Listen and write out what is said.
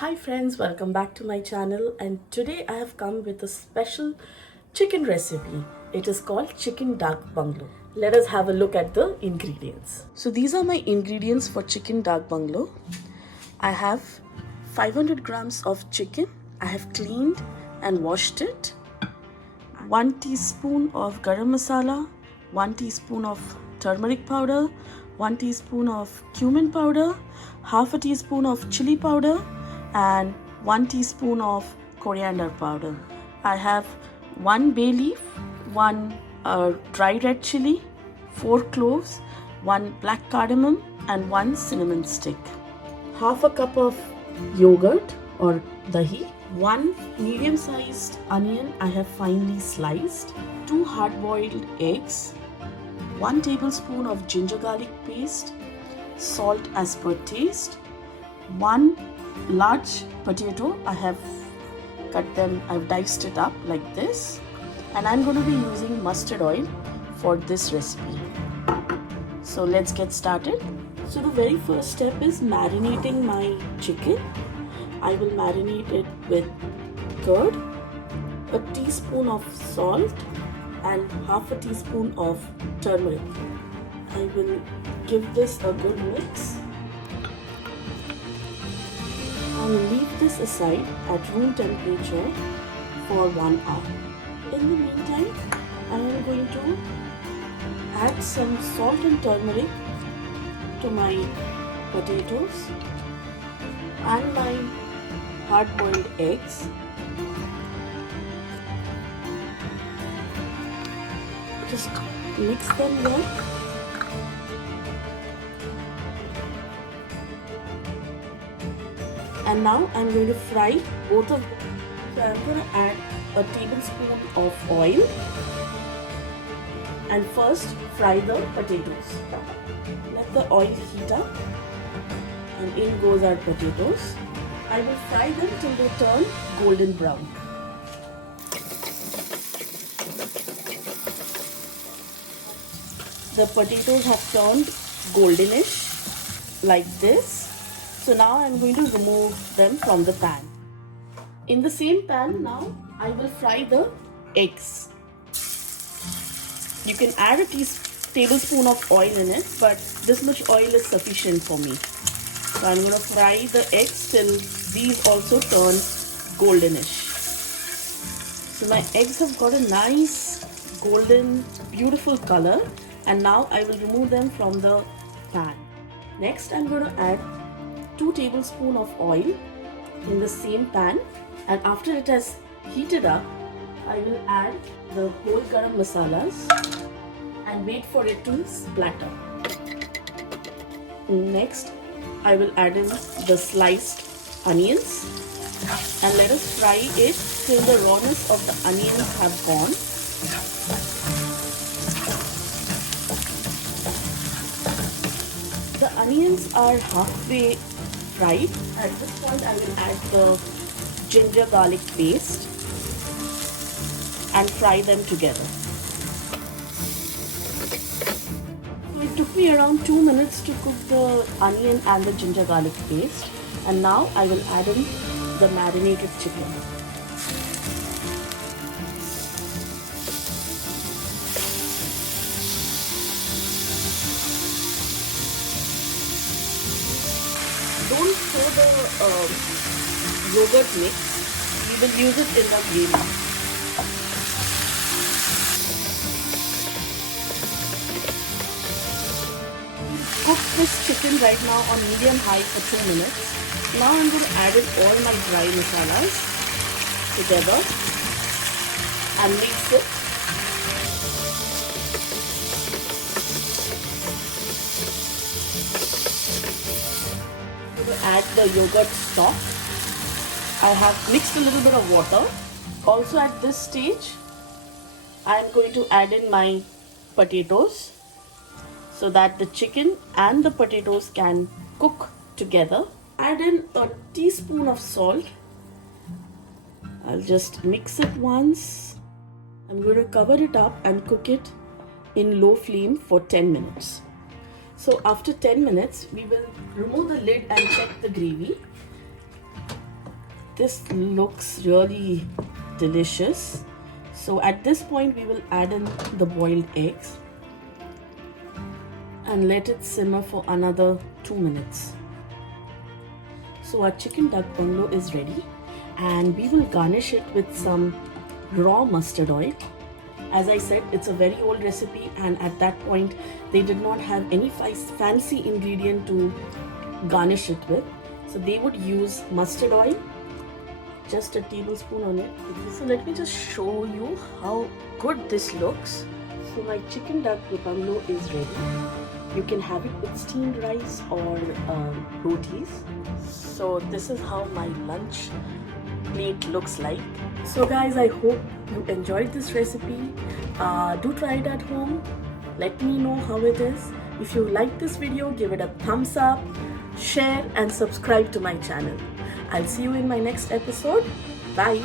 Hi friends, welcome back to my channel, and today I have come with a special chicken recipe. It is called chicken dak bungalow. Let us have a look at the ingredients. So these are my ingredients for chicken dak bungalow. I have 500 grams of chicken. I have cleaned and washed it. 1 teaspoon of garam masala, 1 teaspoon of turmeric powder, 1 teaspoon of cumin powder, half a teaspoon of chili powder, and 1 teaspoon of coriander powder. I have 1 bay leaf, 1 dry red chili, 4 cloves, 1 black cardamom, and 1 cinnamon stick. Half a cup of yogurt or dahi, 1 medium sized onion I have finely sliced, 2 hard boiled eggs, 1 tablespoon of ginger garlic paste, salt as per taste, 1 large potato. I have cut them, I've diced it up like this, and I'm going to be using mustard oil for this recipe. So let's get started. So the very first step is marinating my chicken. I will marinate it with curd, a teaspoon of salt, and half a teaspoon of turmeric. I will give this a good mix and leave this aside at room temperature for 1 hour. In the meantime, I am going to add some salt and turmeric to my potatoes and my hard-boiled eggs. Just mix them well. And now I'm going to fry both of them. So I'm going to add a tablespoon of oil and first fry the potatoes. Let the oil heat up and in goes our potatoes. I will fry them till they turn golden brown. The potatoes have turned goldenish like this. So now I am going to remove them from the pan. In the same pan now I will fry the eggs. You can add a tablespoon of oil in it, but this much oil is sufficient for me. So I'm going to fry the eggs till these also turn goldenish. So my eggs have got a nice golden beautiful color, and now I will remove them from the pan. Next I'm going to add 2 tablespoons of oil in the same pan, and after it has heated up, I will add the whole garam masalas and wait for it to splatter. Next, I will add in the sliced onions and let us fry it till the rawness of the onions have gone. The onions are halfway fried. At this point I will add the ginger garlic paste and fry them together. So it took me around 2 minutes to cook the onion and the ginger garlic paste, and now I will add in the marinated chicken. Don't throw the yogurt mix. We will use it in the gravy. Cook this chicken right now on medium high for 2 minutes. Now I'm going to add in all my dry masalas together and mix it. Add the yogurt stock. I have mixed a little bit of water. Also at this stage, I am going to add in my potatoes so that the chicken and the potatoes can cook together. Add in a teaspoon of salt. I'll just mix it once. I'm going to cover it up and cook it in low flame for 10 minutes. So after 10 minutes, we will remove the lid and check the gravy. this looks really delicious. So at this point we will add in the boiled eggs and let it simmer for another 2 minutes. So our chicken duck bungalow is ready, and we will garnish it with some raw mustard oil. As I said, it's a very old recipe, and at that point they did not have any fancy ingredient to garnish it with. So they would use mustard oil, just a tablespoon on it. So let me just show you how good this looks. So my chicken duck bungalow is ready. You can have it with steamed rice or rotis. So this is how my lunch plate looks like. So guys, I hope you enjoyed this recipe. Do try it at home. Let me know how it is. If you like this video, give it a thumbs up, share and subscribe to my channel. I'll see you in my next episode. Bye.